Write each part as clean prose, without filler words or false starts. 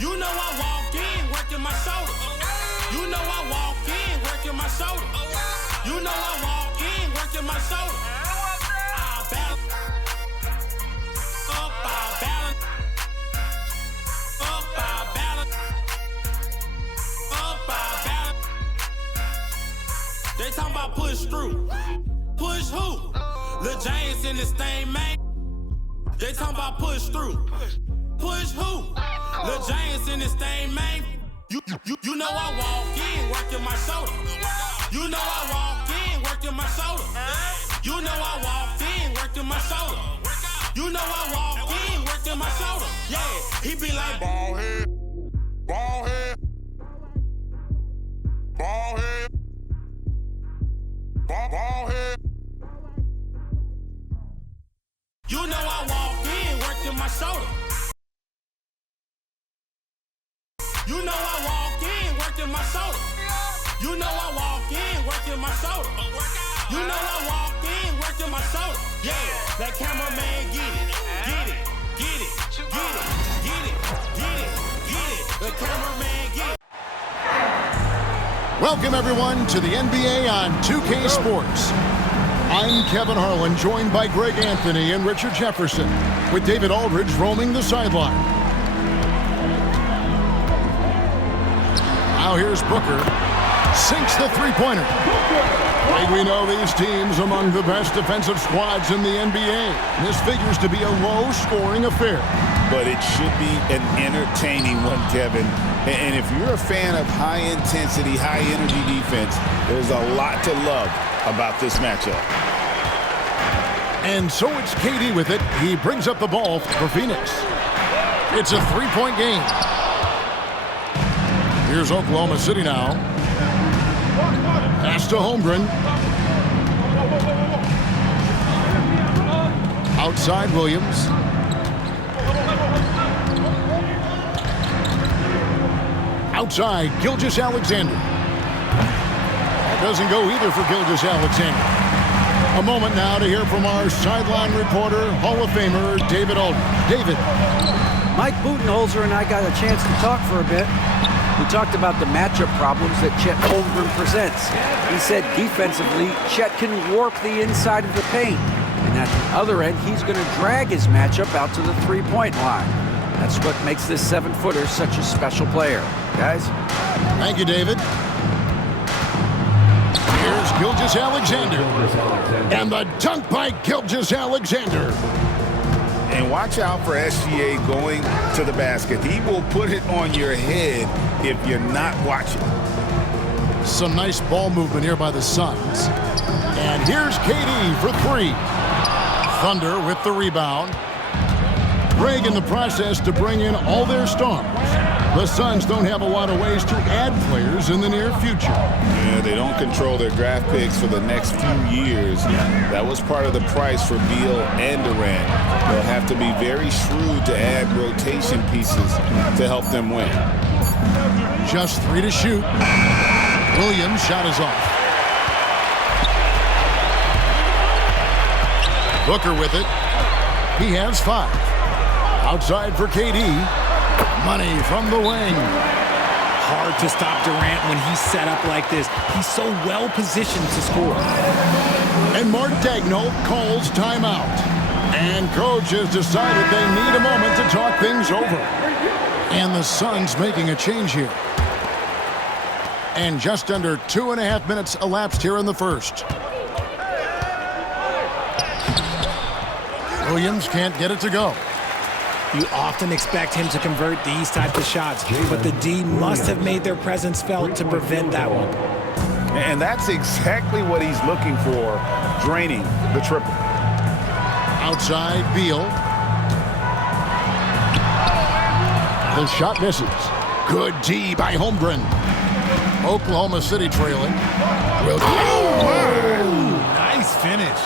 You know I walk in working my shoulder. You know I walk in working my shoulder. You know I walk in working my shoulder. I balance up, I balance up, I balance up, I balance. They talking about push through. Push who? Lil James in this thing, man. They talking about push through. Push who? Lil James in this thing, man. You know I walk in working my shoulder. You know I walk in working my shoulder. You know I walk in working my shoulder. You know I walk in working my shoulder. Yeah, he be like ball head, ball head, ball head, ball head. You know I walk in working my shoulder. You know I walk in working my shoulder. You know I walk in working my shoulder. You know I walk in working my shoulder. Yeah, that cameraman get it, get it, get it, get it, get it, get it, get it. The cameraman get it. Welcome everyone to the NBA on 2K Sports. I'm Kevin Harlan, joined by Greg Anthony and Richard Jefferson, with David Aldridge roaming the sideline. Now here's Booker, sinks the three-pointer. Greg, we know these teams among the best defensive squads in the NBA. This figures to be a low-scoring affair. But it should be an entertaining one, Kevin. And if you're a fan of high-intensity, high-energy defense, there's a lot to love about this matchup. And so it's KD with it. He brings up the ball for Phoenix. It's a three-point game. Here's Oklahoma City now. Pass to Holmgren. Outside Williams. Outside Gilgeous-Alexander. That doesn't go either for Gilgeous-Alexander. A moment now to hear from our sideline reporter, Hall of Famer David Aldridge. David. Mike Budenholzer and I got a chance to talk for a bit. We talked about the matchup problems that Chet Holmgren presents. He said defensively, Chet can warp the inside of the paint. And at the other end, he's going to drag his matchup out to the three-point line. That's what makes this 7-footer such a special player. Guys? Thank you, David. Here's Gilgeous-Alexander. And the dunk by Gilgeous-Alexander. And watch out for SGA going to the basket. He will put it on your head if you're not watching. Some nice ball movement here by the Suns. And here's KD for three. Thunder with the rebound. Greg in the process to bring in all their stars. The Suns don't have a lot of ways to add players in the near future. Yeah, they don't control their draft picks for the next few years. That was part of the price for Beal and Durant. They'll have to be very shrewd to add rotation pieces to help them win. Just 3 to shoot. Williams' shot is off. Booker with it. He has 5. Outside for KD. Money from the wing. Hard to stop Durant when he's set up like this. He's so well positioned to score. And Mark Daigneault calls timeout. And coach has decided they need a moment to talk things over. And the Suns making a change here. And just under 2.5 minutes elapsed here in the first. Williams can't get it to go. You often expect him to convert these types of shots, but the D must have made their presence felt to prevent that one. And that's exactly what he's looking for, draining the triple. Outside Beal. The shot misses. Good D by Holmgren. Oklahoma City trailing. Nice finish.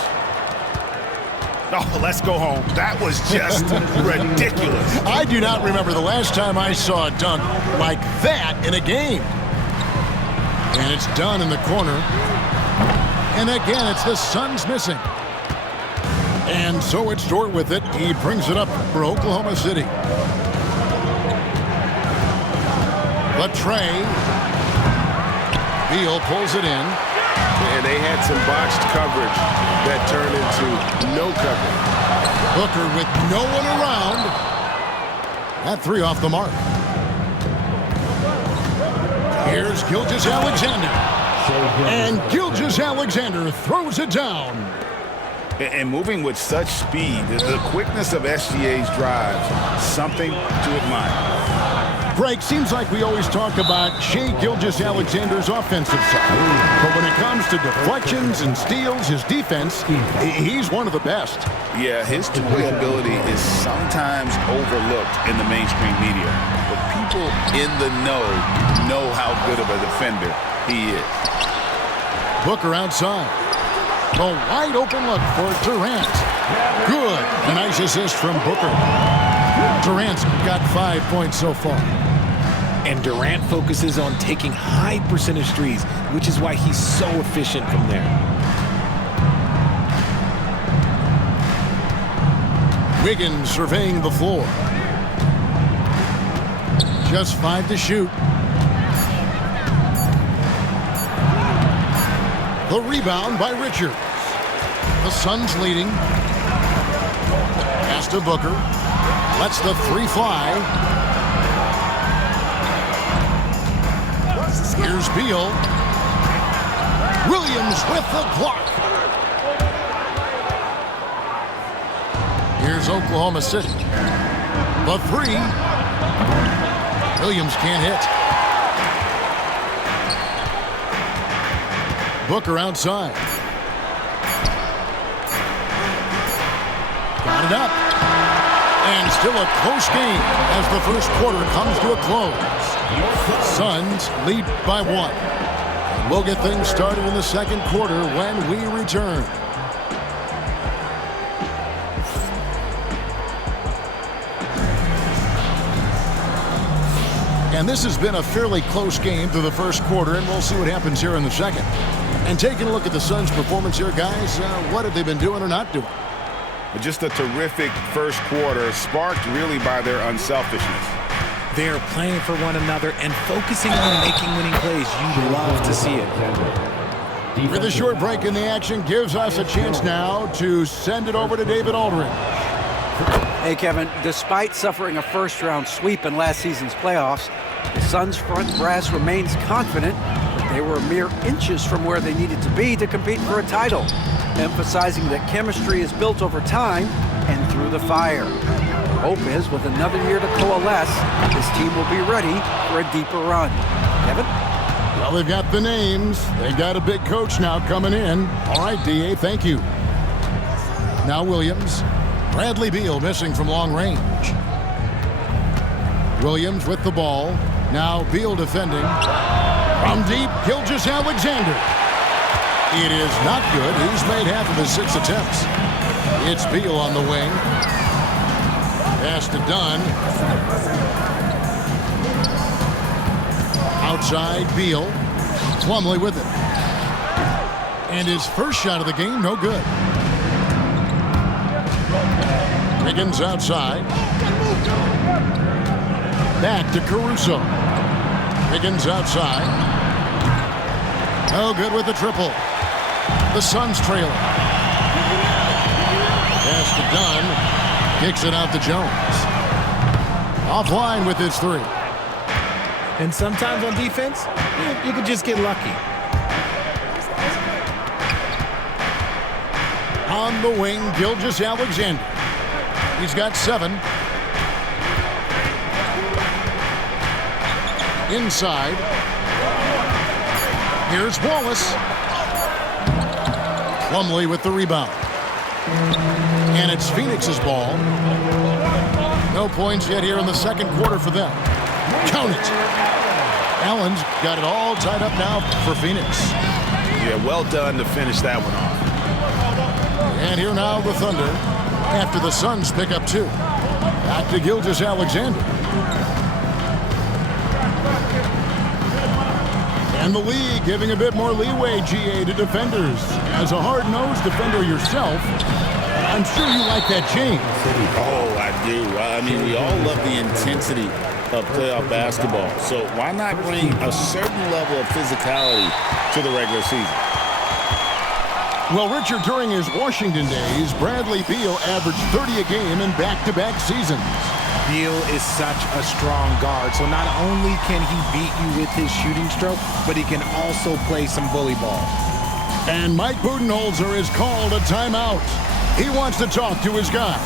Oh, let's go home. That was just ridiculous. I do not remember the last time I saw a dunk like that in a game. And it's done in the corner. And again, it's the Suns missing. And so it's Dort with it. He brings it up for Oklahoma City. Trey. Beal pulls it in. And they had some botched coverage that turned into no coverage. Booker with no one around. That three off the mark. Here's Gilgeous-Alexander. And Gilgeous-Alexander throws it down. And moving with such speed, the quickness of SGA's drives, something to admire. Greg, seems like we always talk about Shai Gilgeous-Alexander's offensive side. But when it comes to deflections and steals, his defense, he's one of the best. Yeah, his two-way ability is sometimes overlooked in the mainstream media. But people in the know how good of a defender he is. Booker outside. A wide open look for Durant. Good. A nice assist from Booker. Durant's got 5 points so far. And Durant focuses on taking high percentage threes, which is why he's so efficient from there. Wiggins surveying the floor. Just 5 to shoot. The rebound by Richards. The Suns leading. Pass to Booker. Lets the three fly. Here's Beal. Williams with the block. Here's Oklahoma City. The three. Williams can't hit. Booker outside. Got it up. And still a close game as the first quarter comes to a close. Suns lead by 1. We'll get things started in the second quarter when we return. And this has been a fairly close game through the first quarter, and we'll see what happens here in the second. And taking a look at the Suns' performance here, guys, what have they been doing or not doing? Just a terrific first quarter, sparked really by their unselfishness. They're playing for one another and focusing on making winning plays. You love to see it. With a short break in the action, gives us a chance now to send it over to David Aldridge. Hey, Kevin, despite suffering a first-round sweep in last season's playoffs, the Suns' front brass remains confident that they were mere inches from where they needed to be to compete for a title, emphasizing that chemistry is built over time and through the fire. Hope is, with another year to coalesce, this team will be ready for a deeper run. Kevin? Well, they've got the names. They've got a big coach now coming in. All right, D.A., thank you. Now Williams. Bradley Beal missing from long range. Williams with the ball. Now Beal defending. From deep, Gilgeous-Alexander. It is not good. He's made half of his 6 attempts. It's Beal on the wing. Pass to Dunn. Outside, Beal. Plumlee with it. And his first shot of the game, no good. Wiggins outside. Back to Caruso. Wiggins outside. No good with the triple. The Suns trailing. Pass to Dunn. Kicks it out to Jones. Offline with his 3. And sometimes on defense, you could just get lucky. On the wing, Gilgeous-Alexander. He's got 7. Inside. Here's Wallace. Plumlee with the rebound. And it's Phoenix's ball. No points yet here in the second quarter for them. Count it. Allen's got it all tied up now for Phoenix. Yeah, well done to finish that one off. And here now the Thunder after the Suns pick up 2. Back to Gilgeous-Alexander. And the league giving a bit more leeway, GA, to defenders. As a hard-nosed defender yourself, I'm sure you like that change. Oh, I do. I mean, we all love the intensity of playoff basketball. So why not bring a certain level of physicality to the regular season? Well, Richard, during his Washington days, Bradley Beal averaged 30 a game in back-to-back seasons. Beal is such a strong guard, so not only can he beat you with his shooting stroke, but he can also play some bully ball. And Mike Budenholzer is called a timeout. He wants to talk to his guys.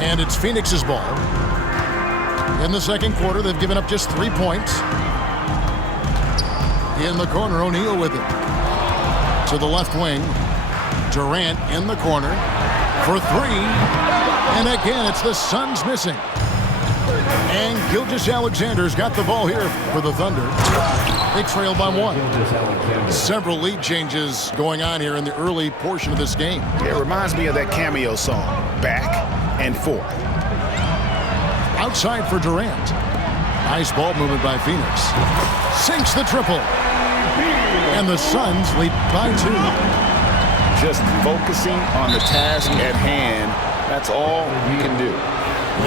And it's Phoenix's ball. In the second quarter, they've given up just 3 points. In the corner, O'Neal with it. To the left wing. Durant in the corner for 3. And again, it's the Suns missing. And Gilgeous-Alexander's got the ball here for the Thunder. They trail by 1. Several lead changes going on here in the early portion of this game. It reminds me of that cameo song, Back and Forth. Outside for Durant. Nice ball movement by Phoenix. Sinks the triple. And the Suns lead by 2. Just focusing on the task at hand, that's all you can do.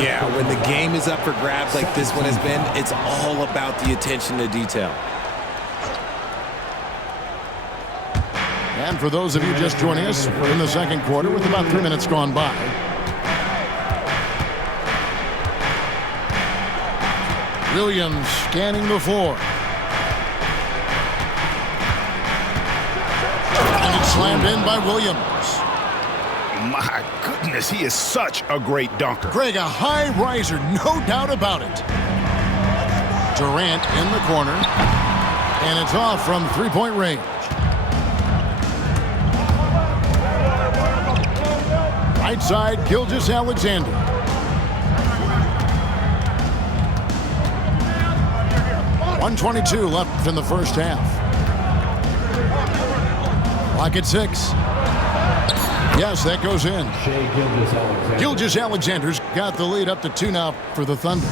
Yeah, when the game is up for grabs like this one has been, it's all about the attention to detail. And for those of you just joining us, we're in the second quarter with about 3 minutes gone by. Williams scanning the floor. And it's slammed in by Williams. My goodness, he is such a great dunker. Greg, a high riser, no doubt about it. Durant in the corner. And it's off from three-point range. Right side, Gilgeous-Alexander. .122 left in the first half. Clock at 6. Yes, that goes in. Gilgeous-Alexander's got the lead up to 2 now for the Thunder.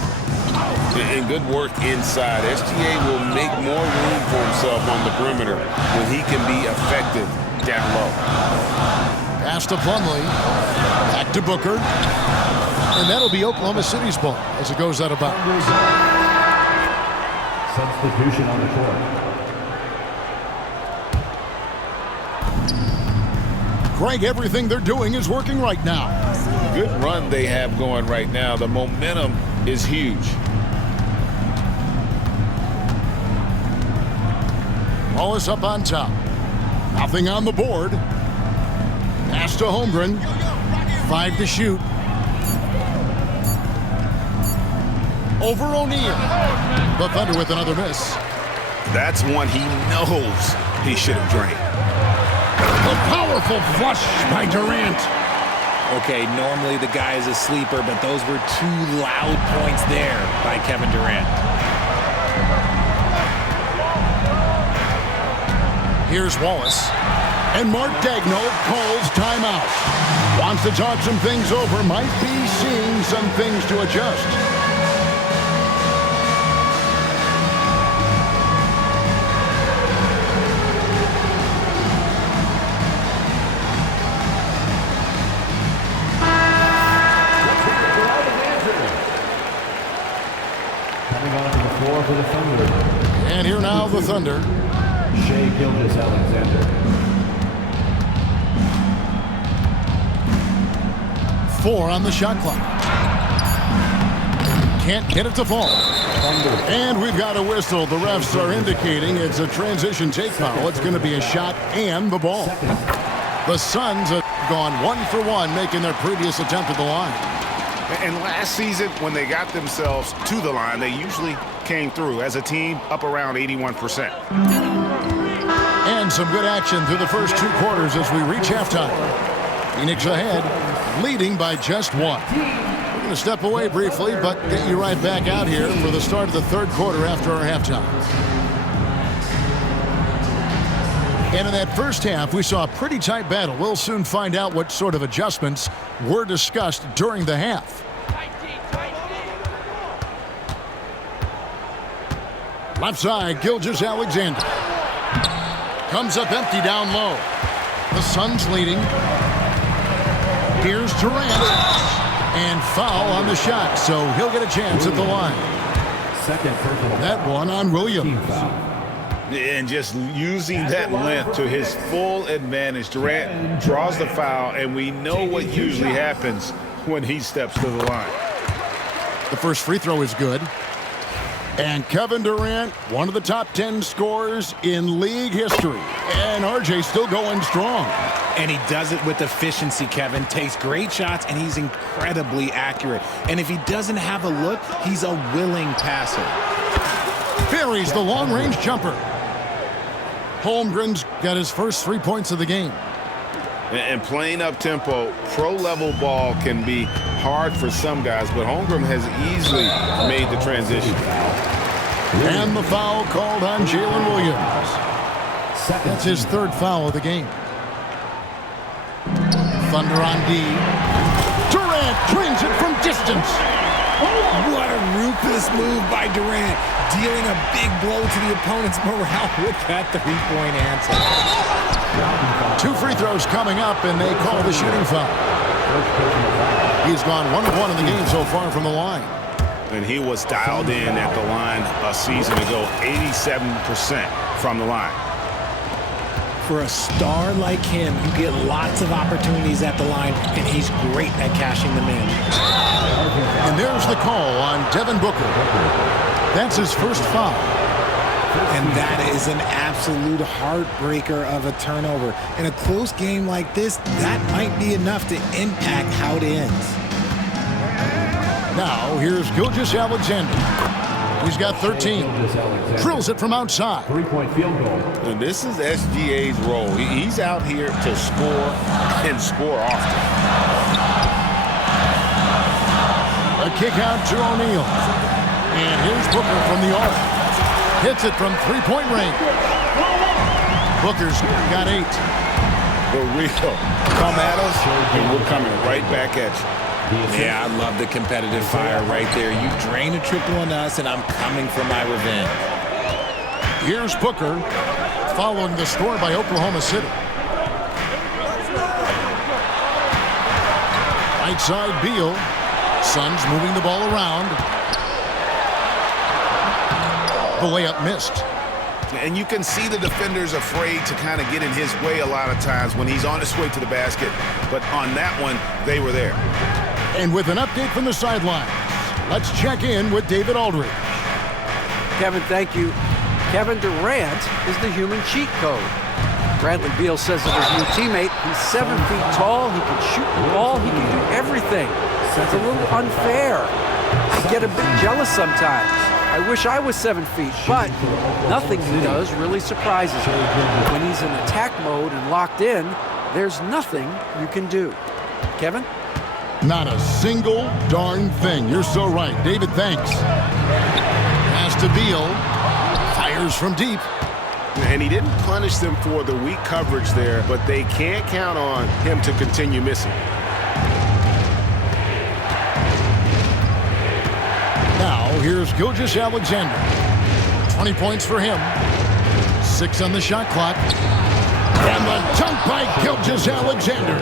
And good work inside. SGA will make more room for himself on the perimeter when he can be effective down low. Pass to Plumlee. Back to Booker. And that'll be Oklahoma City's ball as it goes out of bounds. Substitution on the court. Greg, everything they're doing is working right now. Good run they have going right now. The momentum is huge. Wallace up on top. Nothing on the board. Pass to Holmgren. 5 to shoot. Over O'Neal. The Thunder with another miss. That's one he knows he should have drained. A powerful flush by Durant. Okay, normally the guy is a sleeper, but those were 2 loud points there by Kevin Durant. Here's Wallace. And Mark Daigneault calls timeout. Wants to talk some things over. Might be seeing some things to adjust. Coming onto the floor for the Thunder. And here now the Thunder. Shai Gilgeous-Alexander. 4 on the shot clock. Can't get it to fall. And we've got a whistle. The refs are indicating it's a transition take foul. It's going to be a shot and the ball. The Suns have gone 1 for 1, making their previous attempt at the line. And last season, when they got themselves to the line, they usually came through as a team up around 81%. And some good action through the first 2 quarters as we reach halftime. Phoenix ahead, leading by just 1. We're going to step away briefly, but get you right back out here for the start of the third quarter after our halftime. And in that first half, we saw a pretty tight battle. We'll soon find out what sort of adjustments were discussed during the half. Left side, Gilgeous-Alexander. Comes up empty down low. The Suns leading. Here's Durant. And foul on the shot, so he'll get a chance at the line. Second personal. That one on Williams. And just using that length to his full advantage. Durant draws the foul, and we know what usually happens when he steps to the line. The first free throw is good. And Kevin Durant, one of the top 10 scorers in league history. And RJ still going strong. And he does it with efficiency, Kevin. Takes great shots, and he's incredibly accurate. And if he doesn't have a look, he's a willing passer. Buries the long-range jumper. Holmgren's got his first 3 points of the game. And playing up-tempo, pro-level ball can be hard for some guys, but Holmgren has easily made the transition. And the foul called on Jalen Williams. That's his third foul of the game. Thunder on D. Durant drains it from distance. What a ruthless move by Durant, dealing a big blow to the opponent's morale with that three-point answer. 2 free throws coming up, and they call the shooting foul. He's gone 1 of 1 in the game so far from the line. And he was dialed in at the line a season ago, 87% from the line. For a star like him, you get lots of opportunities at the line, and he's great at cashing them in. And there's the call on Devin Booker. That's his first foul. And that is an absolute heartbreaker of a turnover. In a close game like this, that might be enough to impact how it ends. Now, here's Gilgeous-Alexander. He's got 13. Drills it from outside. 3-point field goal. And this is SGA's role. He's out here to score and score often. A kick out to O'Neal. And here's Booker from the arc. Hits it from 3-point range. Booker's got 8. The real come at us, and we're coming right back at you. Yeah, I love the competitive fire right there. You drain a triple on us, and I'm coming for my revenge. Here's Booker following the score by Oklahoma City. Right side, Beal. Suns moving the ball around. The layup missed. And you can see the defenders afraid to kind of get in his way a lot of times when he's on his way to the basket. But on that one, they were there. And with an update from the sidelines, let's check in with David Aldridge. Kevin, thank you. Kevin Durant is the human cheat code. Bradley Beal says of his new teammate, he's 7 feet tall, he can shoot the ball, he can do everything. It's a little unfair. I get a bit jealous sometimes. I wish I was 7 feet, but nothing he does really surprises me. When he's in attack mode and locked in, there's nothing you can do. Kevin? Not a single darn thing. You're so right. David, thanks. Pass to Beal. Fires from deep. And he didn't punish them for the weak coverage there, but they can't count on him to continue missing. Now, here's Gilgeous-Alexander. 20 points for him. 6 on the shot clock. And the dunk by Gilgeous-Alexander.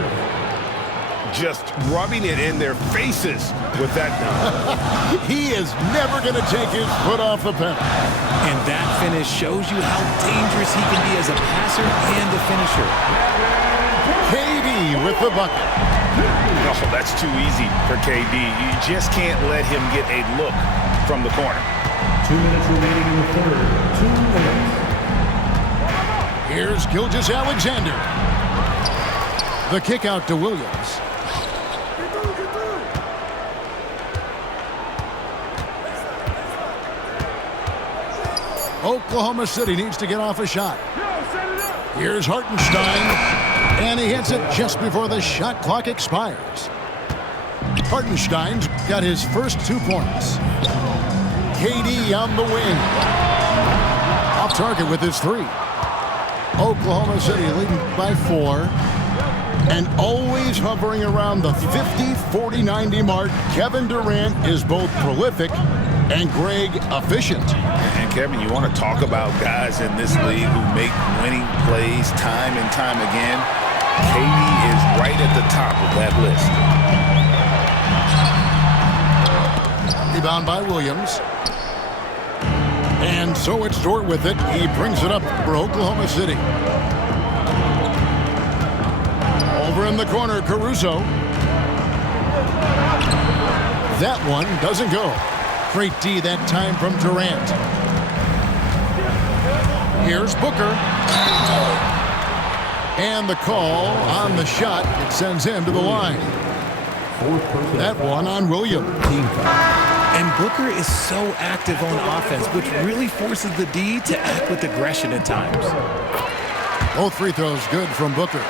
Just rubbing it in their faces with that dunk. He is never going to take his foot off the pedal. And that finish shows you how dangerous he can be as a passer and a finisher. KD with the bucket. No, that's too easy for KD. You just can't let him get a look from the corner. 2 minutes remaining in the third. 2 minutes. Here's Gilgeous-Alexander. The kick out to Williams. Oklahoma City needs to get off a shot. Here's Hartenstein, and he hits it just before the shot clock expires. Hartenstein's got his first 2 points. KD on the wing. Off target with his 3. Oklahoma City leading by 4. And always hovering around the 50, 40, 90 mark, Kevin Durant is both prolific And Greg, efficient. And Kevin, you want to talk about guys in this league who make winning plays time and time again. KD is right at the top of that list. Rebound by Williams. And so it's Dort with it. He brings it up for Oklahoma City. Over in the corner, Caruso. That one doesn't go. Great D that time from Durant. Here's Booker. And the call on the shot. It sends him to the line. That one on Williams. And Booker is so active on offense, which really forces the D to act with aggression at times. Both free throws good from Booker.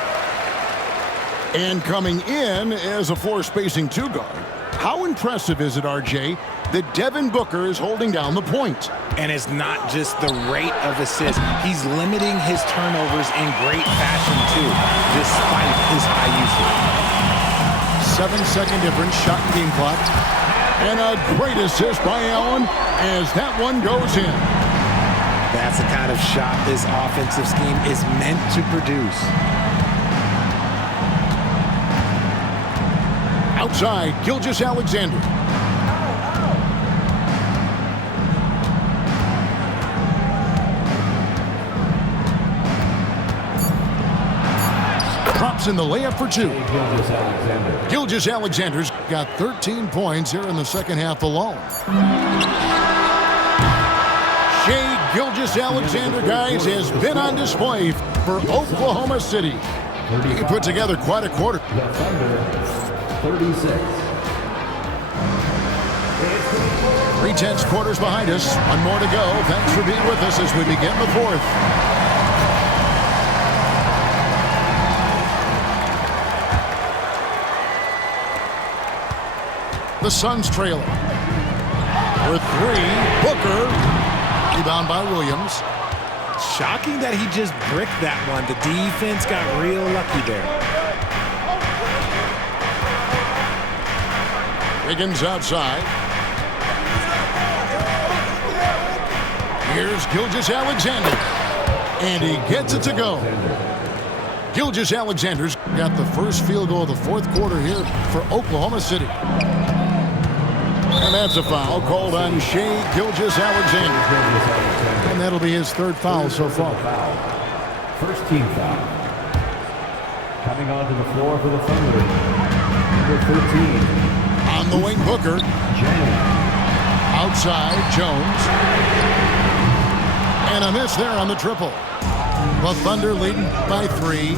And coming in as a floor-spacing two-guard. How impressive is it, RJ, that Devin Booker is holding down the point? And it's not just the rate of assists. He's limiting his turnovers in great fashion, too, despite his high usage. 7-second difference, shot and game clock. And a great assist by Allen as that one goes in. That's the kind of shot this offensive scheme is meant to produce. Outside, Gilgeous-Alexander. Drops in the layup for two. Gilgeous-Alexander's got 13 points here in the second half alone. Shai Gilgeous-Alexander, guys, has been on display for Oklahoma City. He put together quite a quarter. 36. 3/10 quarters behind us. One more to go. Thanks for being with us as we begin the fourth. The Suns trailing. For three, Booker. Rebound by Williams. Shocking that he just bricked that one. The defense got real lucky there. Wiggins outside. Here's Gilgeous-Alexander. And he gets it to go. Gilgeous-Alexander's got the first field goal of the fourth quarter here for Oklahoma City. And that's a foul called on Shai Gilgeous-Alexander. And that'll be his third foul so far. First team foul. Coming onto the floor for the Thunder. Number 13. On the wing, Booker. Outside, Jones. And a miss there on the triple. The Thunder leading by 3.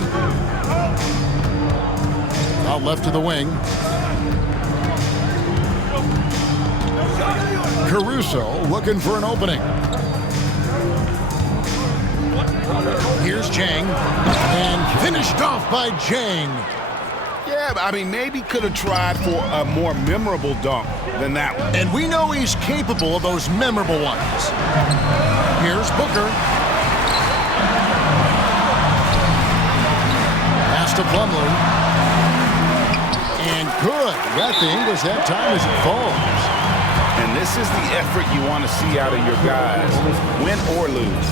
Out left to the wing. Caruso looking for an opening. Here's Jang. And finished off by Jang. Yeah, I mean, maybe could have tried for a more memorable dunk than that one. And we know he's capable of those memorable ones. Here's Booker. Pass to Plumlee. And good. Got the English that time as it falls. And this is the effort you want to see out of your guys, win or lose.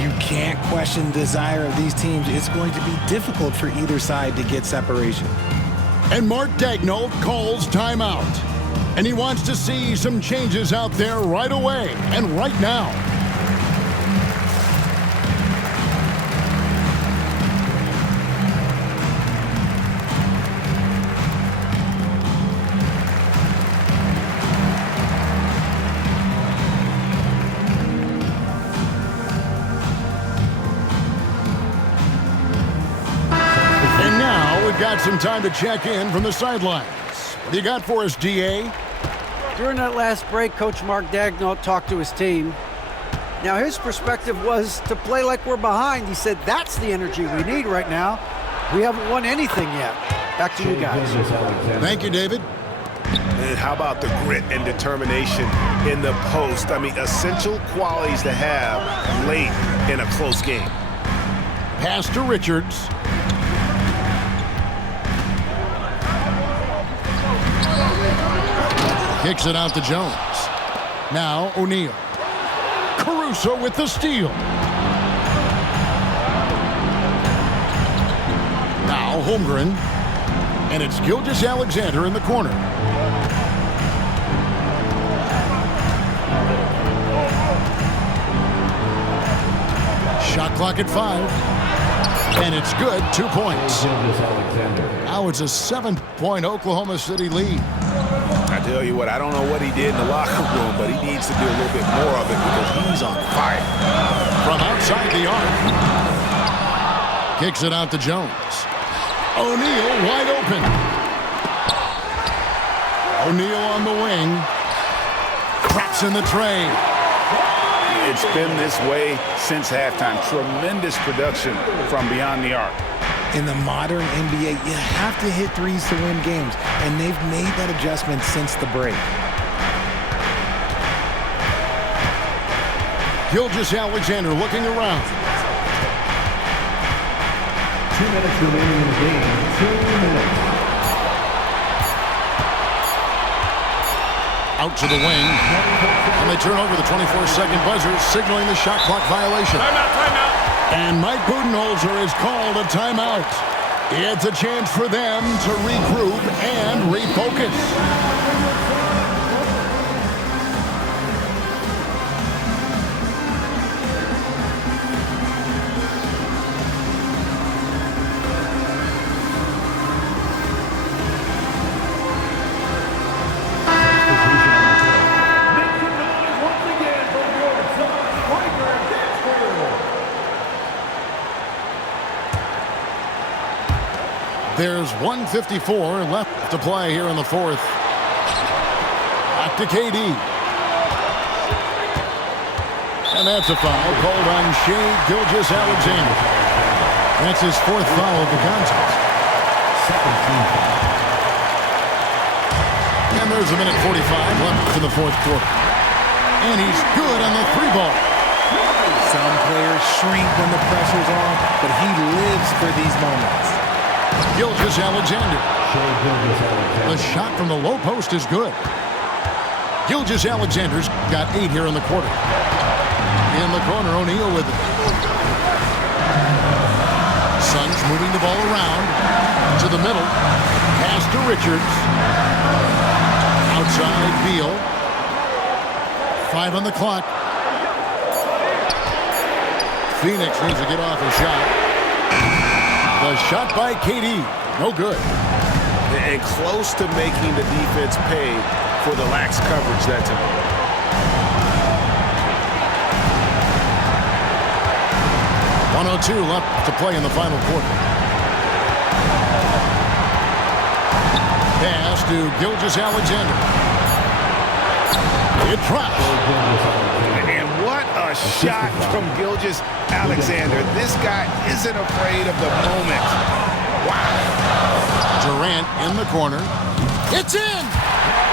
You can't question the desire of these teams. It's going to be difficult for either side to get separation. And Mark Daigneault calls timeout. And he wants to see some changes out there right away and right now. Got some time to check in from the sidelines. What do you got for us, DA? During that last break, Coach Mark Daigneault talked to his team. Now, his perspective was to play like we're behind. He said, that's the energy we need right now. We haven't won anything yet. Back to you guys. Thank you, David. And how about the grit and determination in the post? I mean, essential qualities to have late in a close game. Pass to Richards. Kicks it out to Jones. Now O'Neal. Caruso with the steal. Now Holmgren. And it's Gilgeous-Alexander in the corner. Shot clock at 5. And it's good. 2 points. Now it's a 7-point Oklahoma City lead. I tell you what, I don't know what he did in the locker room, but he needs to do a little bit more of it because he's on fire. From outside the arc. Kicks it out to Jones. O'Neal wide open. O'Neal on the wing. Drops in the tray. It's been this way since halftime. Tremendous production from beyond the arc. In the modern NBA, you have to hit threes to win games, and they've made that adjustment since the break. Gilgeous-Alexander looking around. 2 minutes remaining in the game. 2 minutes. Out to the wing. And they turn over the 24-second buzzer, signaling the shot clock violation. Timeout. And Mike Budenholzer has called a timeout. It's a chance for them to regroup and refocus. There's 1:54 left to play here in the fourth. Back to KD. And that's a foul called on Shai Gilgeous-Alexander. That's his fourth foul of the contest. And there's a minute 45 left in the fourth quarter. And he's good on the 3-ball. Some players shrink when the pressure's on, but he lives for these moments. Gilgeous-Alexander. The shot from the low post is good. Gilgeous-Alexander's got 8 here in the quarter. In the corner, O'Neal with it. Suns moving the ball around to the middle. Pass to Richards. Outside Beal. 5 on the clock. Phoenix needs to get off a shot. The shot by KD. No good. And close to making the defense pay for the lax coverage that time. .102 left to play in the final quarter. Pass to Gilgeous-Alexander. It drops. And what a shot from Gilgeous-Alexander. This guy isn't afraid of the moment. Wow. Durant in the corner. It's in!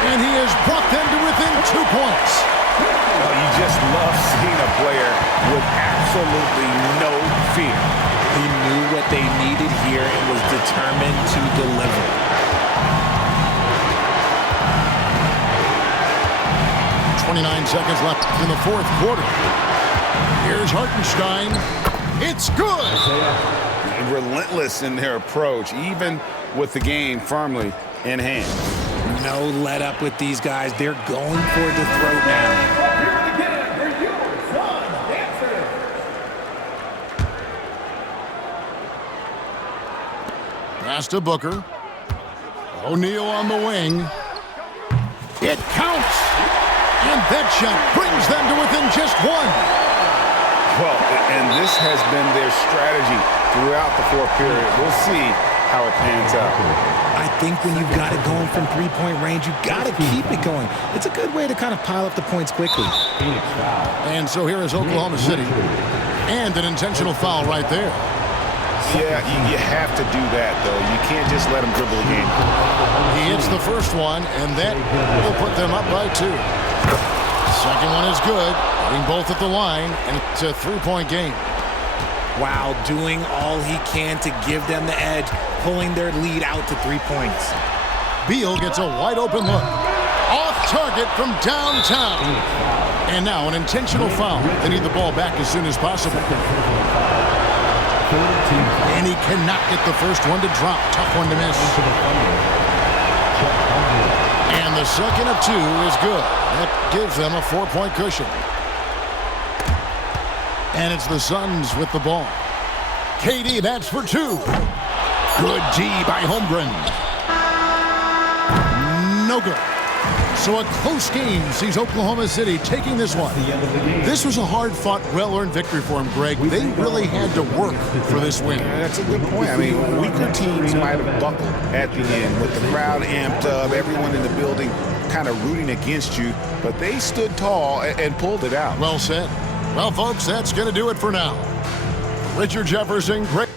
And he has brought them to within 2 points. Well, you just love seeing a player with absolutely no fear. He knew what they needed here and was determined to deliver. .29 seconds left in the fourth quarter. Here's Hartenstein. It's good! Relentless in their approach, even with the game firmly in hand. No let up with these guys. They're going for the throat now. Pass to Booker. O'Neal on the wing. It counts! And that shot brings them to within just 1. Well, and this has been their strategy throughout the fourth period. We'll see how it pans out. I think when you've got it going from three-point range, you've got to keep it going. It's a good way to kind of pile up the points quickly. And so here is Oklahoma City. And an intentional foul right there. Yeah, you have to do that, though. You can't just let them dribble a game. He hits the first one, and that will put them up by 2. Second one is good. Hitting both at the line, and it's a 3-point game. Wow, doing all he can to give them the edge, pulling their lead out to 3 points. Beal gets a wide open look. Off target from downtown. And now an intentional foul. They need the ball back as soon as possible. And he cannot get the first one to drop. Tough one to miss. And the second of two is good. That gives them a 4-point cushion. And it's the Suns with the ball. KD, that's for two. Good D by Holmgren. No good. So a close game sees Oklahoma City taking this one. This was a hard-fought, well-earned victory for them, Greg. They really had to work for this win. That's a good point. I mean, weaker teams might have buckled at the end with the crowd amped up, everyone in the building kind of rooting against you, but they stood tall and pulled it out. Well said. Well, folks, that's going to do it for now. Richard Jefferson, great.